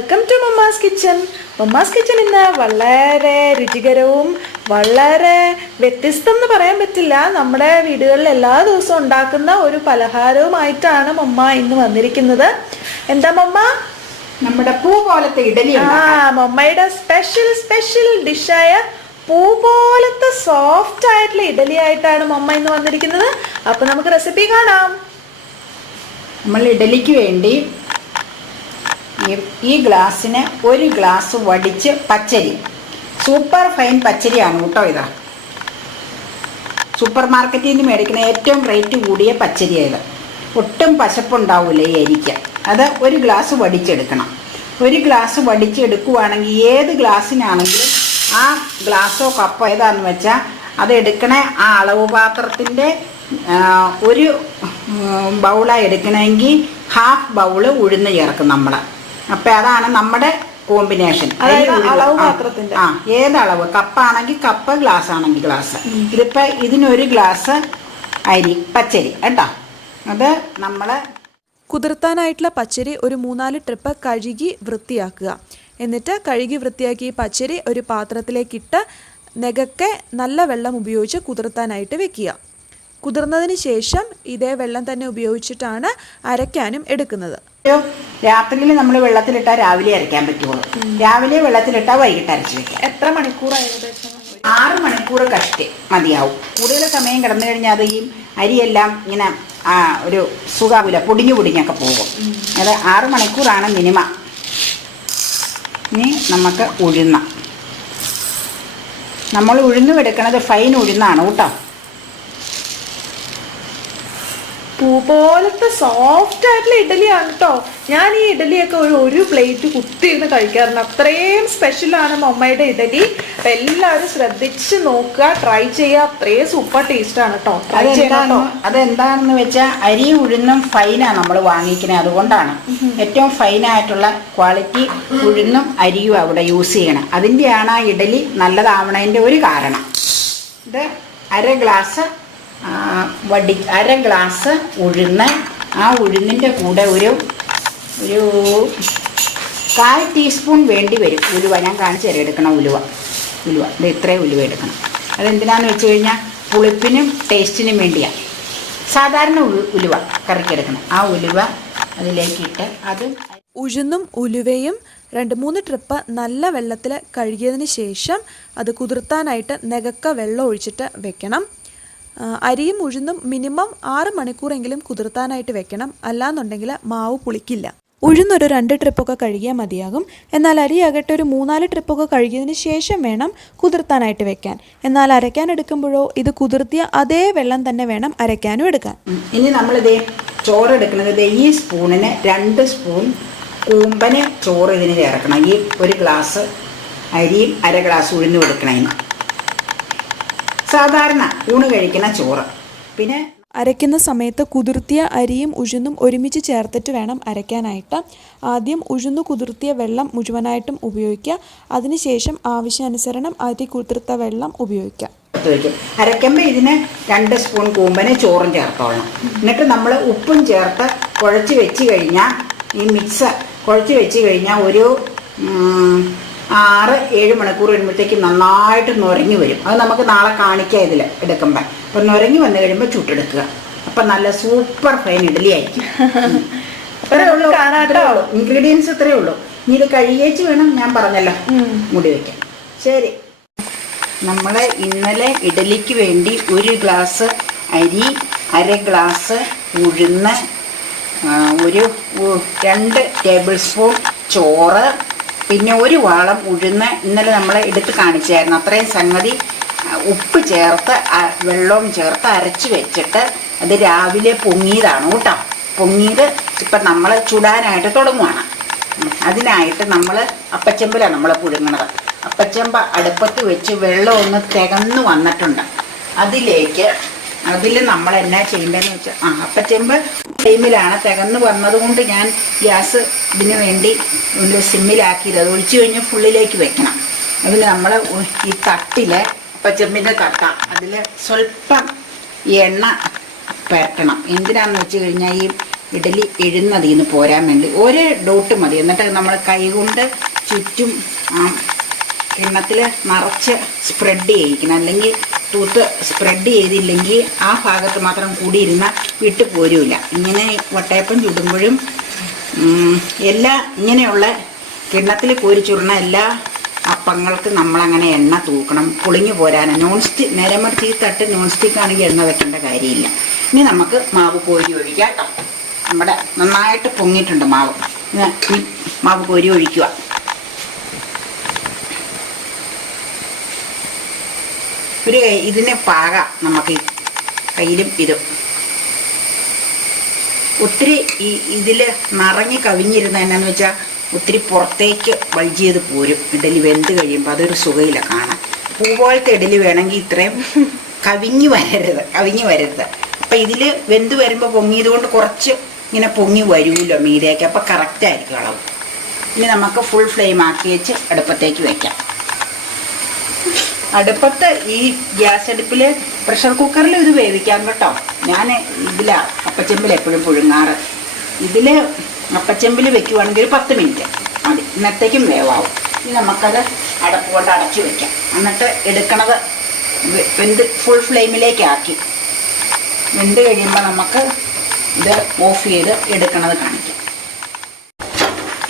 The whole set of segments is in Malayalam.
Welcome to Mamma's kitchen. Mamma's kitchen ഇന്ന് വളരെ രുചികരവും വളരെ വ്യത്യസ്തം എന്ന് പറയാൻ പറ്റില്ല, നമ്മുടെ വീടുകളിൽ എല്ലാ ദിവസവും ഉണ്ടാക്കുന്ന ഒരു പലഹാരവുമായിട്ടാണ് മമ്മ ഇന്ന് വന്നിരിക്കുന്നത്. എന്താ മമ്മ? നമ്മുടെ പൂ പോലത്തെ ഇഡലി. മമ്മയുടെ സ്പെഷ്യൽ ഡിഷായ പൂ പോലത്തെ സോഫ്റ്റ് ആയിട്ടുള്ള ഇഡലി ആയിട്ടാണ് മമ്മ ഇന്ന് വന്നിരിക്കുന്നത്. അപ്പൊ നമുക്ക് റെസിപ്പി കാണാം. നമ്മൾ ഇഡലിക്ക് വേണ്ടി ഈ ഗ്ലാസ്സിന് ഒരു ഗ്ലാസ് വടിച്ച് പച്ചരി, സൂപ്പർ ഫൈൻ പച്ചരിയാണ് കേട്ടോ. ഇതാ സൂപ്പർ മാർക്കറ്റിൽ നിന്ന് മേടിക്കുന്ന ഏറ്റവും റേറ്റ് കൂടിയ പച്ചരിയാണ്. ഒട്ടും പശപ്പുണ്ടാവില്ല ഈ അരിക്ക്. അത് ഒരു ഗ്ലാസ് വടിച്ചെടുക്കണം. ഒരു ഗ്ലാസ് വടിച്ചെടുക്കുവാണെങ്കിൽ ഏത് ഗ്ലാസ്സിനാണെങ്കിലും ആ ഗ്ലാസ്സോ കപ്പോ ഏതാണെന്ന് വെച്ചാൽ അത് എടുക്കണേ ആ അളവ് പാത്രത്തിൻ്റെ ഒരു ബൗളാണ് എടുക്കണമെങ്കിൽ ഹാഫ് ബൗള് ഉഴുന്ന് ചേർക്കും നമ്മൾ. അപ്പം അതാണ് നമ്മുടെ കോമ്പിനേഷൻ. ഏതളവ് കപ്പാണെങ്കിൽ കപ്പ്, ഗ്ലാസ് ആണെങ്കിൽ ഗ്ലാസ്. ഇതിപ്പോൾ ഇതിനൊരു ഗ്ലാസ് അരി പച്ചരി കേട്ടോ. അത് നമ്മൾ കുതിർത്താനായിട്ടുള്ള പച്ചരി ഒരു 3-4 ട്രിപ്പ് കഴുകി വൃത്തിയാക്കുക. എന്നിട്ട് കഴുകി വൃത്തിയാക്കി പച്ചരി ഒരു പാത്രത്തിലേക്കിട്ട് നെകക്കെ നല്ല വെള്ളം ഉപയോഗിച്ച് കുതിർത്താനായിട്ട് വെക്കുക. കുതിർന്നതിന് ശേഷം ഇതേ വെള്ളം തന്നെ ഉപയോഗിച്ചിട്ടാണ് അരയ്ക്കാനും എടുക്കുന്നത്. രാത്രിയിൽ നമ്മൾ വെള്ളത്തിലിട്ടാൽ രാവിലെ അരയ്ക്കാൻ പറ്റുള്ളൂ. രാവിലെ വെള്ളത്തിലിട്ടാൽ വൈകിട്ട് അരച്ച് വെക്കാം. എത്ര മണിക്കൂർ? ഏകദേശം 6 മണിക്കൂർ കഷ്ടി മതിയാവും. കൂടുതൽ സമയം കിടന്നു കഴിഞ്ഞാൽ അത് ഈ അരിയെല്ലാം ഇങ്ങനെ ഒരു സുഖാവില്ല, പൊടിഞ്ഞൊക്കെ പോകും. അത് 6 മണിക്കൂറാണ് മിനിമം. ഇനി നമുക്ക് നമ്മൾ ഉഴുന്നും എടുക്കുന്നത് ഫൈൻ ഉഴുന്നാണ് കേട്ടോ. പൂ പോലത്തെ സോഫ്റ്റ് ആയിട്ടുള്ള ഇഡലിയാണ് കേട്ടോ. ഞാൻ ഈ ഇഡലിയൊക്കെ ഒരു പ്ലേറ്റ് കുത്തിയിരുന്ന് കഴിക്കാറുണ്ട്. അത്രയും സ്പെഷ്യലാണ് മമ്മയുടെ ഇഡലി. അപ്പൊ എല്ലാവരും ശ്രദ്ധിച്ച് നോക്കുക, ട്രൈ ചെയ്യുക. അത്രയും സൂപ്പർ ടേസ്റ്റ് ആണ് കേട്ടോ. അതെന്താണെന്ന് വെച്ചാൽ അരി ഉഴുന്നും ഫൈനാണ് നമ്മൾ വാങ്ങിക്കുന്നത്. അതുകൊണ്ടാണ് ഏറ്റവും ഫൈനായിട്ടുള്ള ക്വാളിറ്റി ഉഴുന്നും അരിയും അവിടെ യൂസ് ചെയ്യണം. അതിൻ്റെയാണ് ആ ഇഡലി നല്ലതാവണതിൻ്റെ ഒരു കാരണം. ഇത് അര ഗ്ലാസ് ഉഴുന്ന്, ആ ഉഴുന്നിൻ്റെ കൂടെ ഒരു 1/4 ടീസ്പൂൺ വേണ്ടി വരും ഉലുവ. ഞാൻ കാണിച്ചു തരാം എടുക്കണം. ഉലുവ ഇത് ഇത്രയും ഉലുവ എടുക്കണം. അതെന്തിനാന്ന് വെച്ച് കഴിഞ്ഞാൽ പുളിപ്പിനും ടേസ്റ്റിനും വേണ്ടിയാണ്. സാധാരണ ഉലുവ കറിക്കെടുക്കണം. ആ ഉലുവ അതിലേക്കിട്ട് അത് ഉഴുന്നും ഉലുവയും 2-3 ട്രിപ്പ് നല്ല വെള്ളത്തിൽ കഴുകിയതിന് ശേഷം അത് കുതിർത്താനായിട്ട് നെകക്ക വെള്ളം ഒഴിച്ചിട്ട് വെക്കണം. അരിയും ഉഴുന്നും മിനിമം 6 മണിക്കൂറെങ്കിലും കുതിർത്താനായിട്ട് വെക്കണം. അല്ലാന്നുണ്ടെങ്കിൽ മാവ് പുളിക്കില്ല. ഉഴുന്നൊരു 2 ട്രിപ്പൊക്കെ കഴുകിയാൽ മതിയാകും. എന്നാൽ അരിയാകട്ടെ ഒരു 3-4 ട്രിപ്പൊക്കെ കഴുകിയതിന് ശേഷം വേണം കുതിർത്താനായിട്ട് വെക്കാൻ. എന്നാൽ അരയ്ക്കാൻ എടുക്കുമ്പോഴോ ഇത് കുതിർത്തിയ അതേ വെള്ളം തന്നെ വേണം അരയ്ക്കാനും എടുക്കാൻ. ഇനി നമ്മളിതേ ചോറ് എടുക്കുന്നത് ഈ സ്പൂണിന് 2 സ്പൂൺ കൂമ്പന് ചോറ് ഇതിന് ചേർക്കണം. ഈ ഒരു ഗ്ലാസ് അരിയും 1/2 ഗ്ലാസ് ഉഴുന്നും എടുക്കണതിന്. സാധാരണ ഊണ് കഴിക്കുന്ന ചോറ്. പിന്നെ അരയ്ക്കുന്ന സമയത്ത് കുതിർത്തിയ അരിയും ഉഴുന്നും ഒരുമിച്ച് ചേർത്തിട്ട് വേണം അരയ്ക്കാനായിട്ട്. ആദ്യം ഉഴുന്നു കുതിർത്തിയ വെള്ളം മുഴുവനായിട്ടും ഉപയോഗിക്കുക. അതിനുശേഷം ആവശ്യാനുസരണം അരി കുതിർത്ത വെള്ളം ഉപയോഗിക്കാം. അരയ്ക്കുമ്പോൾ ഇതിന് 2 സ്പൂൺ കൂമ്പന് ചോറും ചേർത്തോളണം. എന്നിട്ട് നമ്മൾ ഉപ്പും ചേർത്ത് കുഴച്ച് വെച്ച് കഴിഞ്ഞാൽ ഈ മിക്സ് കുഴച്ച് വെച്ച് കഴിഞ്ഞാൽ ഒരു 6-7 മണിക്കൂർ വരുമ്പോഴത്തേക്ക് നന്നായിട്ട് നുരങ്ങി വരും. അത് നമുക്ക് നാളെ കാണിക്കാം ഇതിൽ എടുക്കുമ്പോൾ. അപ്പം നുരങ്ങി വന്നു കഴിയുമ്പോൾ ചുട്ടെടുക്കുക. അപ്പം നല്ല സൂപ്പർ ഫൈൻ ഇഡലി ആയിരിക്കും. ഇത്രയേ ഉള്ളൂ. ഇൻഗ്രീഡിയൻസ് ഇത്രയേ ഉള്ളൂ. ഇനി ഇത് കഴിയേച്ച് വേണം, ഞാൻ പറഞ്ഞല്ലോ, മുടി വയ്ക്കാൻ. ശരി, നമ്മൾ ഇന്നലെ ഇഡലിക്ക് വേണ്ടി 1 ഗ്ലാസ് അരി, 1/2 ഗ്ലാസ് ഉഴുന്ന്, ഒരു 2 ടേബിൾ സ്പൂൺ ചോറ്, പിന്നെ 1 വാളം ഉഴുന്ന് ഇന്നലെ നമ്മൾ എടുത്ത് കാണിച്ചായിരുന്നു. അത്രയും സംഗതി ഉപ്പ് ചേർത്ത് വെള്ളവും ചേർത്ത് അരച്ച് വെച്ചിട്ട് അത് രാവിലെ പൊങ്ങിയതാണ് കേട്ടോ. പൊങ്ങിയത് ഇപ്പം നമ്മൾ ചുടാനായിട്ട് തുടങ്ങുവാണ്. അതിനായിട്ട് നമ്മൾ അപ്പച്ചെമ്പിലാണ് നമ്മൾ പുഴുങ്ങണത്. അപ്പച്ചെമ്പ് അടുപ്പത്ത് വെച്ച് വെള്ളം ഒന്ന് തികന്നു വന്നിട്ടുണ്ട്. അതിൽ നമ്മൾ എന്നാ ചെയ്യേണ്ടതെന്ന് വെച്ചാൽ അപ്പച്ചെമ്പ് ടൈമിലാണ് തികന്ന് വന്നതുകൊണ്ട് ഞാൻ ഗ്യാസ് ഇതിന് വേണ്ടി ഒന്ന് സിമ്മിലാക്കിയത്. അത് ഒഴിച്ചു കഴിഞ്ഞാൽ ഫുള്ളിലേക്ക് വെക്കണം. അതിൽ നമ്മൾ ഈ തട്ടിൽ അപ്പച്ചെമ്പിൻ്റെ തട്ട അതിൽ സ്വല്പം എണ്ണ പുരട്ടണം. എന്തിനാന്ന് വെച്ച് കഴിഞ്ഞാൽ ഈ ഇഡലി എഴുന്നതിൽ നിന്ന് പോരാൻ വേണ്ടി ഒരു ഡോട്ട് മതി. എന്നിട്ട് നമ്മൾ കൈകൊണ്ട് ചുറ്റും കിണ്ണത്തിൽ നിറച്ച് സ്പ്രെഡ് ചെയ്യിക്കണം. അല്ലെങ്കിൽ തൂത്ത് സ്പ്രെഡ് ചെയ്തില്ലെങ്കിൽ ആ ഭാഗത്ത് മാത്രം കൂടിയിരുന്ന വിട്ട് പോരില്ല. ഇങ്ങനെ വട്ടയപ്പം ചുടുമ്പോഴും എല്ലാ ഇങ്ങനെയുള്ള കിണ്ണത്തിൽ കോരി ചുരുന്ന എല്ലാ അപ്പങ്ങൾക്ക് നമ്മളങ്ങനെ എണ്ണ തൂക്കണം. പൊളിഞ്ഞു പോരാൻ നേരെ മറിച്ച് ഈ തട്ട് നോൺ സ്റ്റിക്ക് ആണെങ്കിൽ എണ്ണ വെക്കേണ്ട കാര്യമില്ല. ഇനി നമുക്ക് മാവ് കോരി ഒഴിക്കാം കേട്ടോ. നമ്മുടെ നന്നായിട്ട് പൊങ്ങിയിട്ടുണ്ട് മാവ്. ഈ മാവ് കോരി ഒഴിക്കുക. ഒരു ഇതിന് പാകാം നമുക്ക് കയ്യിലും ഇതും. ഒത്തിരി ഇതിൽ നിറഞ്ഞ് കവിഞ്ഞിരുന്ന എന്നാന്ന് വെച്ചാൽ ഒത്തിരി പുറത്തേക്ക് ബൾജ് ചെയ്ത് പോരും. ഇഡലി വെന്ത് കഴിയുമ്പോൾ അതൊരു സുഖമില്ല കാണാൻ. പൂ പോലത്തെ ഇഡലി വേണമെങ്കിൽ ഇത്രയും കവിഞ്ഞു വരരുത്. അപ്പം ഇതിൽ വെന്ത് വരുമ്പോൾ പൊങ്ങിയത് കൊണ്ട് കുറച്ച് ഇങ്ങനെ പൊങ്ങി വരുമല്ലോ മീതേക്ക്. അപ്പം കറക്റ്റായിരിക്കും അളവ്. ഇനി നമുക്ക് ഫുൾ ഫ്ലെയിം ആക്കി വെച്ച് അടുപ്പത്തേക്ക് വയ്ക്കാം. അടുപ്പത്ത് ഈ ഗ്യാസ് അടുപ്പിൽ പ്രഷർ കുക്കറിൽ ഇത് വേവിക്കാം കേട്ടോ. ഞാൻ ഇതിലാണ് അപ്പച്ചെമ്പിൽ എപ്പോഴും പുഴുങ്ങാറ്. ഇതിൽ അപ്പച്ചെമ്പിൽ വെക്കുവാണെങ്കിൽ ഒരു 10 മിനിറ്റ് മതി. ഇന്നത്തേക്കും വേവാവും. ഇനി നമുക്കത് അടപ്പ് കൊണ്ട് അടച്ചു വെക്കാം. എന്നിട്ട് എടുക്കണത് വെന്ത് ഫുൾ ഫ്ലെയിമിലേക്കാക്കി വെന്ത് കഴിയുമ്പോൾ നമുക്ക് ഇത് ഓഫ് ചെയ്ത് എടുക്കണത് കാണിക്കാം.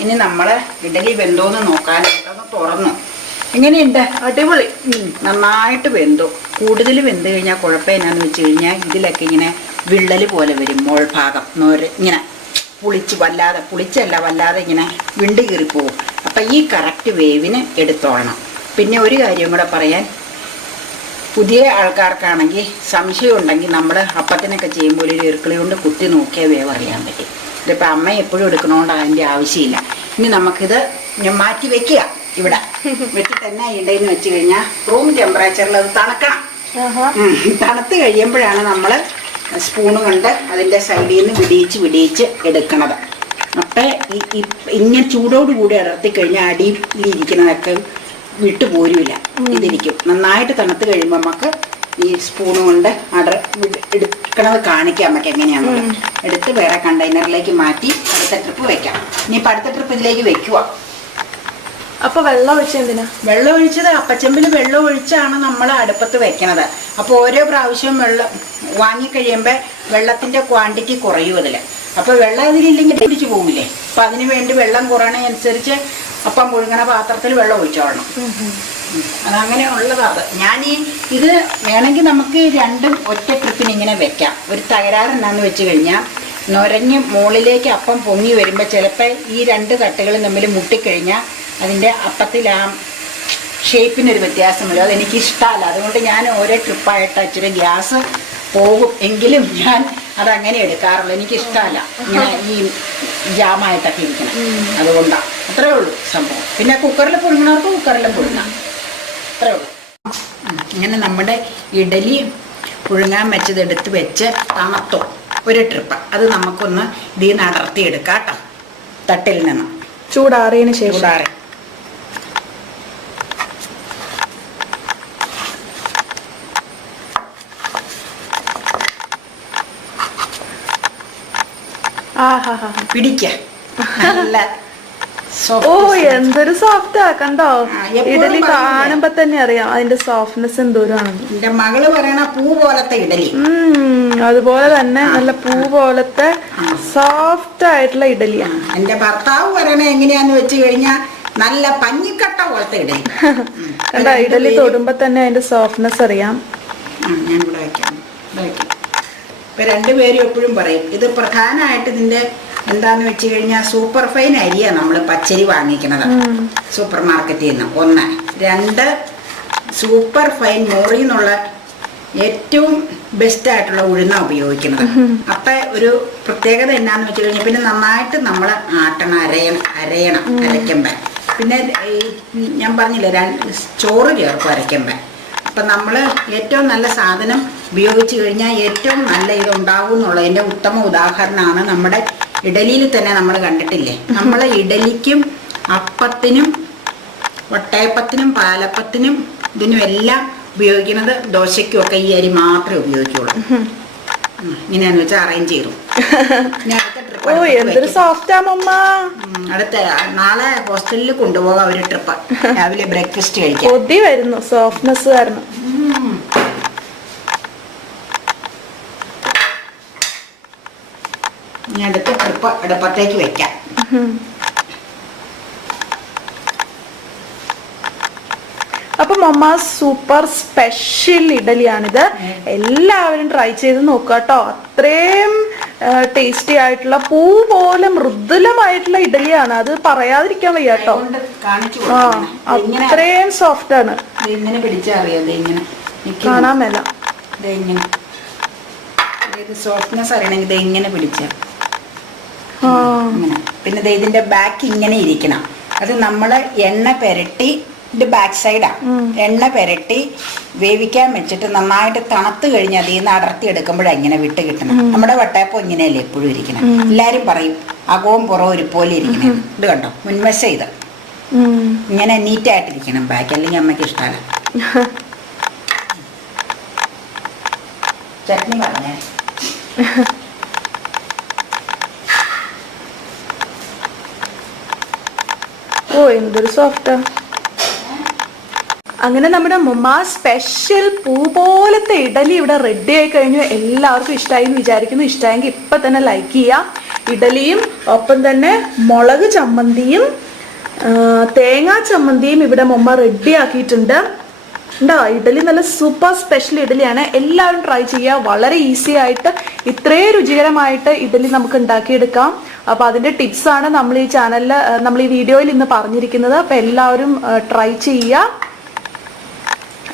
ഇനി നമ്മൾ ഇഡലി വെന്തോന്ന് നോക്കാനായിട്ടൊന്ന് തുറന്നു. എങ്ങനെയുണ്ട്? അടിപൊളി. നന്നായിട്ട് വെന്തു. കൂടുതൽ വെന്ത് കഴിഞ്ഞാൽ കുഴപ്പം എന്നാന്ന് വെച്ച് കഴിഞ്ഞാൽ ഇതിലൊക്കെ ഇങ്ങനെ വിള്ളൽ പോലെ വരും. മോൾ ഭാഗം ഇങ്ങനെ വല്ലാതെ ഇങ്ങനെ വിണ്ട് കീറിപ്പോവും. അപ്പം ഈ കറക്റ്റ് വേവിന് എടുത്തോളണം. പിന്നെ ഒരു കാര്യം കൂടെ പറയാൻ, പുതിയ ആൾക്കാർക്കാണെങ്കിൽ സംശയം ഉണ്ടെങ്കിൽ നമ്മൾ അപ്പത്തിനൊക്കെ ചെയ്യുമ്പോൾ ഒരു ഇറുക്കിളി കൊണ്ട് കുത്തി നോക്കിയാൽ വേവ് അറിയാൻ പറ്റും. ഇതിപ്പോൾ അമ്മ എപ്പോഴും എടുക്കണോണ്ട് അതിൻ്റെ ആവശ്യമില്ല. ഇനി നമുക്കിത് മാറ്റി വെക്കുക. ഇവിടെ വെച്ചിട്ട് തന്നെ ഇടയിൽ വെച്ച് കഴിഞ്ഞാൽ റൂം ടെമ്പറേച്ചറിൽ അത് തണുക്കണം. തണുത്ത് കഴിയുമ്പോഴാണ് നമ്മൾ സ്പൂണ് കൊണ്ട് അതിൻ്റെ സൈഡിൽ നിന്ന് വിടിയിച്ച് എടുക്കണത്. അപ്പം ഇങ്ങനെ ചൂടോടുകൂടി അടർത്തി കഴിഞ്ഞാൽ അടിയിലിരിക്കുന്നതൊക്കെ വിട്ടു പോരുമില്ല. ഇതിരിക്കും. നന്നായിട്ട് തണുത്ത് കഴിയുമ്പോൾ നമുക്ക് ഈ സ്പൂണ് കൊണ്ട് എടുക്കണത് കാണിക്കാം നമുക്ക് എങ്ങനെയാണെന്ന്. എടുത്ത് വേറെ കണ്ടെയ്നറിലേക്ക് മാറ്റി അടുത്ത ട്രിപ്പ് വെക്കാം. ഇനിയിപ്പോൾ അടുത്ത ട്രിപ്പ് ഇതിലേക്ക് വെക്കുക. അപ്പൊ വെള്ളം ഒഴിച്ച എന്തിനാ? വെള്ളം ഒഴിച്ചത് അപ്പച്ചെമ്പിൽ വെള്ളം ഒഴിച്ചാണ് നമ്മൾ അടുപ്പത്ത് വെക്കണത്. അപ്പോൾ ഓരോ പ്രാവശ്യവും വെള്ളം വാങ്ങിക്കഴിയുമ്പോൾ വെള്ളത്തിന്റെ ക്വാണ്ടിറ്റി കുറയും അതിൽ. അപ്പോൾ വെള്ളം അതിലില്ലെങ്കിൽ തിരിച്ചു പോകില്ലേ. അപ്പം അതിന് വേണ്ടി വെള്ളം കുറയണനുസരിച്ച് അപ്പം മുഴുങ്ങണ പാത്രത്തിൽ വെള്ളം ഒഴിച്ചോളണം. അതങ്ങനെ ഉള്ളതാണ്. ഇത് വേണമെങ്കിൽ നമുക്ക് രണ്ടും ഒറ്റ ട്രിപ്പിന് ഇങ്ങനെ വെക്കാം. ഒരു തകരാറുണ്ടാന്ന് വെച്ച് കഴിഞ്ഞാൽ നൊരഞ്ഞ് മുകളിലേക്ക് അപ്പം പൊങ്ങി വരുമ്പോൾ ചിലപ്പോൾ ഈ രണ്ട് തട്ടുകളും തമ്മിൽ മുട്ടിക്കഴിഞ്ഞാൽ അതിൻ്റെ അപ്പത്തിൽ ആ ഷേപ്പിനൊരു വ്യത്യാസം വരും. അതെനിക്ക് ഇഷ്ടമല്ല. അതുകൊണ്ട് ഞാൻ ഓരോ ട്രിപ്പായിട്ട് ഇച്ചിരി ഗ്യാസ് പോകും എങ്കിലും ഞാൻ അതങ്ങനെ എടുക്കാറുള്ളൂ. എനിക്കിഷ്ടമല്ല ഇങ്ങനെ ഈ ജാമായിട്ടൊക്കെ ഇരിക്കണം. അതുകൊണ്ടാണ്. അത്രേ ഉള്ളൂ സംഭവം. പിന്നെ കുക്കറിൽ പുഴുങ്ങണവർക്ക് കുക്കറിലും പുഴുങ്ങാം. അത്രേ ഉള്ളൂ. ഇങ്ങനെ നമ്മുടെ ഇഡലി പുഴുങ്ങാൻ വെച്ചത് എടുത്ത് വെച്ച് തണുത്തു ഒരു ട്രിപ്പ്. അത് നമുക്കൊന്ന് ഇതിൽ നിന്ന് അടർത്തിയെടുക്കാം കേട്ടോ. തട്ടിൽ നിന്ന് ചൂടാറിയതിന് ശേഷം. ചൂടാറി പിടിക്ക. ഓ എന്തൊരു സോഫ്റ്റ് ആക്കണ്ടോ. ഇഡലി കാണുമ്പോ തന്നെ അറിയാം അതിന്റെ സോഫ്റ്റ്നെസ് എന്തോരാണെന്ന്. എന്റെ മകള് പറയണ പൂ പോലത്തെ ഇഡലി. അതുപോലെ തന്നെ നല്ല പൂ പോലത്തെ സോഫ്റ്റ് ആയിട്ടുള്ള ഇഡലിയാണ്. എന്റെ ഭർത്താവ് പറയണ എങ്ങനെയാന്ന് വെച്ച് കഴിഞ്ഞാ നല്ല പഞ്ഞിക്കട്ട പോലത്തെ ഇഡലി. കണ്ടാ ഇഡലി തൊടുമ്പോ തന്നെ അതിന്റെ സോഫ്റ്റ്നെസ് അറിയാം. ഞാൻ ഇവിടെ വയ്ക്കാം. ഇപ്പൊ രണ്ടുപേരും എപ്പോഴും പറയും ഇത് പ്രധാനമായിട്ട് ഇതിന്റെ എന്താന്ന് വെച്ച് കഴിഞ്ഞാൽ സൂപ്പർ ഫൈൻ അരിയാണ് നമ്മൾ പച്ചരി വാങ്ങിക്കണത് സൂപ്പർ മാർക്കറ്റിൽ നിന്ന്. 1. 2 സൂപ്പർ ഫൈൻ മോറിൽ നിന്നുള്ള ഏറ്റവും ബെസ്റ്റ് ആയിട്ടുള്ള ഉഴുന്ന ഉപയോഗിക്കുന്നത്. അപ്പൊ ഒരു പ്രത്യേകത എന്നാന്ന് വെച്ച് കഴിഞ്ഞാൽ പിന്നെ നന്നായിട്ട് നമ്മൾ അരയ്ക്കുമ്പോ പിന്നെ ഞാൻ പറഞ്ഞില്ലേ ചോറ് ചേർക്കും അരയ്ക്കുമ്പോ. അപ്പം നമ്മൾ ഏറ്റവും നല്ല സാധനം ഉപയോഗിച്ച് കഴിഞ്ഞാൽ ഏറ്റവും നല്ല ഇതുണ്ടാവും എന്നുള്ളതിൻ്റെ ഉത്തമ ഉദാഹരണമാണ് നമ്മുടെ ഇഡലിയിൽ തന്നെ നമ്മൾ കണ്ടിട്ടില്ലേ. നമ്മൾ ഇഡലിക്കും അപ്പത്തിനും വട്ടയപ്പത്തിനും പാലപ്പത്തിനും ഇതിനുമെല്ലാം ഉപയോഗിക്കുന്നത് ദോശയ്ക്കുമൊക്കെ ഈ അരി മാത്രമേ ഉപയോഗിക്കുള്ളൂ. ഇങ്ങനെയാന്ന് വെച്ചാൽ അറേഞ്ച് ചെയ്തു. ഇനി അടുത്ത ട്രിപ്പ് ഓ എന്തൊരു സോഫ്റ്റാ മമ്മ. അടുത്ത നാളെ ഹോസ്റ്റലിൽ കൊണ്ടുപോകാം ഒരു ട്രിപ്പ്. രാവിലെ ബ്രേക്ക്ഫാസ്റ്റ് കഴിക്കാം. കൊതി വരുന്നു സോഫ്റ്റ്നെസ് കാരണം. ഇനി അടുത്ത ട്രിപ്പ് അടുപ്പത്തേക്ക് വെക്കാം. അപ്പൊ മമ്മ സൂപ്പർ സ്പെഷ്യൽ ഇഡലിയാണിത്. എല്ലാവരും ട്രൈ ചെയ്ത് നോക്കുക കേട്ടോ. അത്രയും ടേസ്റ്റി ആയിട്ടുള്ള പൂ പോലെ മൃദുലമായിട്ടുള്ള ഇഡലിയാണ്. അത് പറയാതിരിക്കാൻ വയ്യ കേട്ടോ. ആ അത്രയും സോഫ്റ്റ് ആണ്. ഇങ്ങനെ പിടിച്ചാ അറിയാം. ഇങ്ങനെ കാണാൻ മേല. ഇങ്ങനെ സോഫ്റ്റ്നെസ് അറിയണമെങ്കിൽ ഇങ്ങനെ പിടിച്ച. പിന്നെ ഇതിന്റെ ബാക്ക് ഇങ്ങനെ ഇരിക്കണം. അത് നമ്മള് എണ്ണ പെരട്ടി, ഇത് ബാക്ക് സൈഡാ, എണ്ണ പെരട്ടി വേവിക്കാൻ വെച്ചിട്ട് നന്നായിട്ട് തണുത്ത് കഴിഞ്ഞ് അതിൽ നിന്ന് അടർത്തി എടുക്കുമ്പോഴാണ് ഇങ്ങനെ വിട്ട് കിട്ടണം. നമ്മുടെ വട്ടയപ്പം ഇങ്ങനെയല്ലേ എപ്പോഴും ഇരിക്കണം. എല്ലാരും പറയും അകവും പുറവും ഒരുപോലെ ഇരിക്കണം. ഇത് കണ്ടോ, മുൻവശം ഇത് ഇങ്ങനെ നീറ്റായിട്ടിരിക്കണം ബാക്ക്, അല്ലെങ്കിൽ അമ്മയ്ക്ക് ഇഷ്ടമല്ല. ചട്നി പറഞ്ഞേ. ഓ എന്തൊരു സോഫ്റ്റാ. അങ്ങനെ നമ്മുടെ മമ്മ സ്പെഷ്യൽ പൂ പോലത്തെ ഇഡലി ഇവിടെ റെഡി ആയി കഴിഞ്ഞു. എല്ലാവർക്കും ഇഷ്ടമായി എന്ന് വിചാരിക്കുന്നു. ഇഷ്ടമായെങ്കിൽ ഇപ്പൊ തന്നെ ലൈക്ക് ചെയ്യാം. ഇഡലിയും ഒപ്പം തന്നെ മുളക് ചമ്മന്തിയും തേങ്ങാ ചമ്മന്തിയും ഇവിടെ മമ്മ റെഡി ആക്കിയിട്ടുണ്ട്. ഉണ്ടോ, ഇഡലി നല്ല സൂപ്പർ സ്പെഷ്യൽ ഇഡലിയാണ്. എല്ലാവരും ട്രൈ ചെയ്യുക. വളരെ ഈസി ആയിട്ട് ഇത്രയും രുചികരമായിട്ട് ഇഡലി നമുക്ക് ഉണ്ടാക്കിയെടുക്കാം. അപ്പോൾ അതിൻ്റെ ടിപ്സാണ് നമ്മൾ ഈ ചാനലിൽ, നമ്മൾ ഈ വീഡിയോയിൽ ഇന്ന് പറഞ്ഞിരിക്കുന്നത്. അപ്പോൾ എല്ലാവരും ട്രൈ ചെയ്യുക.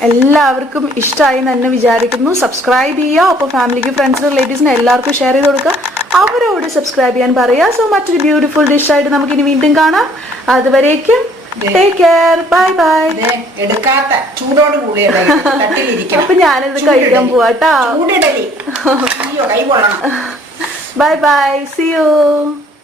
എല്ലാവർക്കും ഇഷ്ടമായി എന്ന് തന്നെ വിചാരിക്കുന്നു. സബ്സ്ക്രൈബ് ചെയ്യുക. അപ്പോൾ ഫാമിലിക്ക്, ഫ്രണ്ട്സിന്, റിലേറ്റീവ്സിന് എല്ലാവർക്കും ഷെയർ ചെയ്ത് കൊടുക്കുക. അവരോട് സബ്സ്ക്രൈബ് ചെയ്യാൻ പറയുക. സോ മറ്റൊരു ബ്യൂട്ടിഫുൾ ഡിഷായിട്ട് നമുക്കിനി വീണ്ടും കാണാം. അതുവരേക്കും ടേക്ക് കെയർ. Bye bye. എടുക്കാത്ത ചൂടോട് കൂടി അപ്പൊ ഞാനിത് കഴിക്കാൻ പോവാട്ടാ. ചൂടിടലി. കൈ കൊള്ളണം. Bye bye. See U.